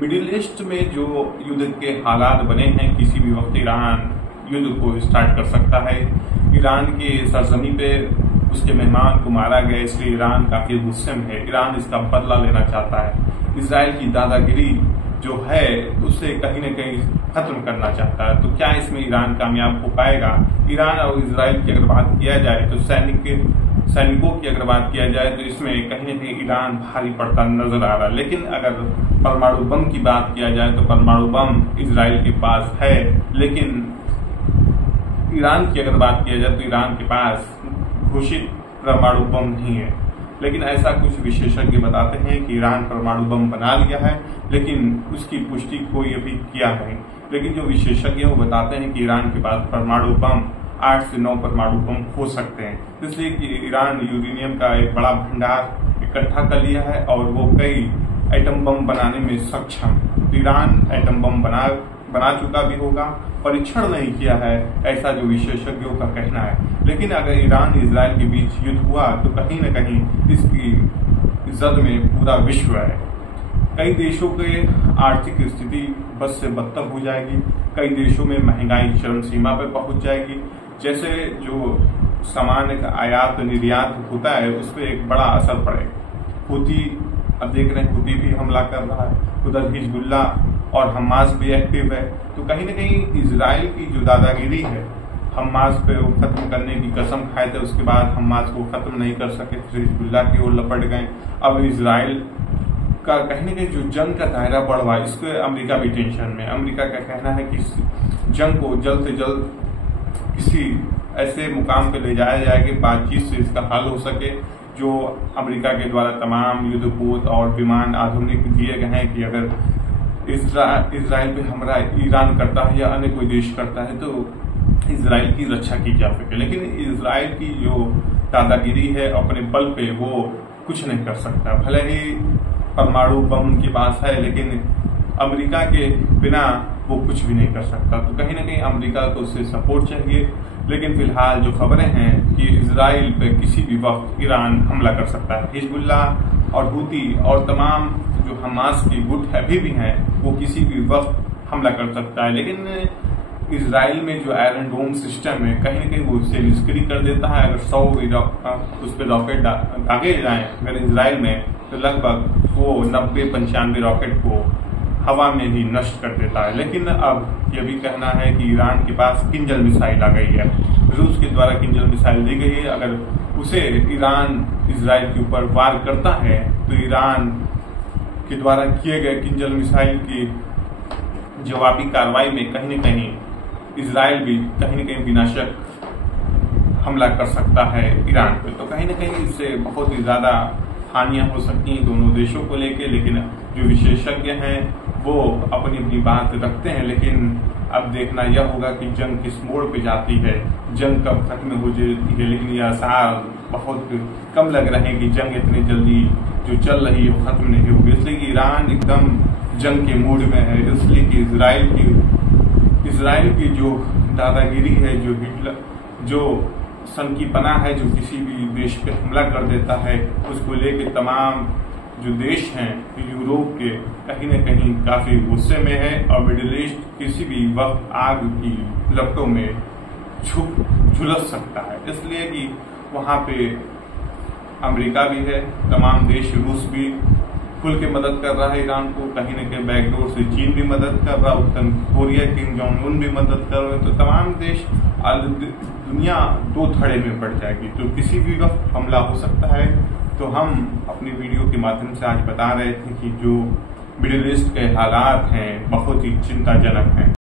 Middle east में जो युद्ध के हालात बने हैं, किसी भी वक्त ईरान युद्ध को स्टार्ट कर सकता है। ईरान की सरजमी पे उसके मेहमान को मारा गया, इसलिए ईरान काफी गुस्से में है। ईरान इसका बदला लेना चाहता है। इजराइल की दादागिरी जो है उसे कहीं न कहीं खत्म करना चाहता है। तो क्या इसमें ईरान कामयाब हो पाएगा? ईरान और इजराइल की अगर बात किया जाए तो सैनिकों की अगर बात किया जाए तो इसमें कहीं न कहीं ईरान भारी पड़ता नजर आ रहा है। लेकिन अगर परमाणु बम की बात किया जाए तो परमाणु बम इजराइल के पास है, लेकिन ईरान की अगर बात किया जाए तो ईरान के पास घोषित परमाणु बम नहीं है। लेकिन ऐसा कुछ विशेषज्ञ बताते हैं कि ईरान परमाणु बम बना लिया है, लेकिन उसकी पुष्टि कोई अभी किया नहीं। लेकिन जो विशेषज्ञ वो बताते हैं कि ईरान के पास परमाणु बम 8 से 9 परमाणु बम हो सकते हैं, इसलिए कि ईरान यूरेनियम का एक बड़ा भंडार इकट्ठा कर लिया है और वो कई एटम बम बनाने में सक्षम। ईरान एटम बम बना चुका भी होगा, परीक्षण नहीं किया है, ऐसा जो विशेषज्ञों का कहना है। लेकिन अगर ईरान इजराइल के बीच युद्ध हुआ तो कहीं न कहीं इसकी जद में पूरा विश्व है। कई देशों के आर्थिक स्थिति बस से बदतर हो जाएगी। कई देशों में महंगाई चरम सीमा पर पहुंच जाएगी। जैसे जो सामान का आयात निर्यात होता है उस पर एक बड़ा असर पड़ेगा। हुती अब देख रहे हैं, हुती भी हमला कर रहा है, उधर हिजबुल्ला और हमास भी एक्टिव है। तो कहीं न कहीं इजराइल की जो दादागिरी है, हमास पे वो खत्म करने की कसम खाए थे, उसके बाद हमास को खत्म नहीं कर सके, फिर हिजबुल्ला की ओर लपट गए। अब इजराइल का कहीं न कहीं जो जंग का दायरा बढ़ रहा है, इसको अमेरिका भी टेंशन में। अमेरिका का कहना है कि जंग को जल्द से जल्द किसी ऐसे मुकाम पे ले जाया जाए कि बातचीत से इसका हल हो सके। जो अमेरिका के द्वारा तमाम युद्धपोत और विमान आधुनिक दिए गए हैं कि अगर इजराइल पे हमला ईरान करता है या अन्य कोई देश करता है तो इजराइल की रक्षा की जा सके। लेकिन इजराइल की जो दादागिरी है अपने बल पे वो कुछ नहीं कर सकता। भले ही परमाणु बम उनके पास है, लेकिन अमेरिका के बिना वो कुछ भी नहीं कर सकता। तो कहीं न कहीं अमेरिका को उससे सपोर्ट चाहिए। लेकिन फिलहाल जो खबरें हैं कि इजराइल पे किसी भी वक्त ईरान हमला कर सकता है। हिजबुल्ला और हुती और तमाम जो हमास की गुट अभी भी हैं वो किसी भी वक्त हमला कर सकता है। लेकिन इजराइल में जो आयरन डोम सिस्टम है कहीं न कहीं वो उससे निष्क्रिय कर देता है। अगर 100 उस पर रॉकेट दागे जाए अगर इजराइल में तो लगभग वो 90-95 रॉकेट को हवा में ही नष्ट कर देता है। लेकिन अब ये भी कहना है कि ईरान के पास किंजल मिसाइल आ गई है, रूस के द्वारा किंजल मिसाइल दी गई है। अगर उसे ईरान इजराइल के ऊपर वार करता है तो ईरान के द्वारा किए गए किंजल मिसाइल की जवाबी कार्रवाई में कहीं न कहीं इजराइल भी कहीं न कहीं विनाशक हमला कर सकता है ईरान पे। तो कहीं न कहीं इससे बहुत ही ज्यादा हानियां हो सकती हैं दोनों देशों को लेके। लेकिन जो विशेषज्ञ हैं वो अपनी अपनी बात रखते हैं। लेकिन अब देखना यह होगा कि जंग किस मोड़ पे जाती है, जंग कब खत्म हो जाती है। लेकिन ये आसार बहुत कम लग रहे हैं कि जंग इतनी जल्दी जो चल रही है वो खत्म नहीं होगी। इसलिए कि ईरान एकदम जंग के मूड में है। इसलिए कि इजराइल की जो दादागिरी है, जो संकीपना है, जो किसी भी देश पे हमला कर देता है, उसको लेके तमाम जो देश हैं यूरोप के कहीं न कहीं काफी गुस्से में है और मिडिल ईस्ट किसी भी वक्त आग की लपटों में झुलस सकता है। इसलिए कि वहां पे अमेरिका भी है, तमाम देश, रूस भी खुल के मदद कर रहा है ईरान को, कहीं न कहीं बैकडोर से चीन भी मदद कर रहा है, उत्तर कोरिया किम जोंग उन भी मदद कर रहे हैं। तो तमाम देश, दुनिया दो धड़े में पड़ जाएगी। तो किसी भी वक्त हमला हो सकता है। तो हम अपनी वीडियो के माध्यम से आज बता रहे थे कि जो मिडिल ईस्ट के हालात हैं बहुत ही चिंताजनक हैं।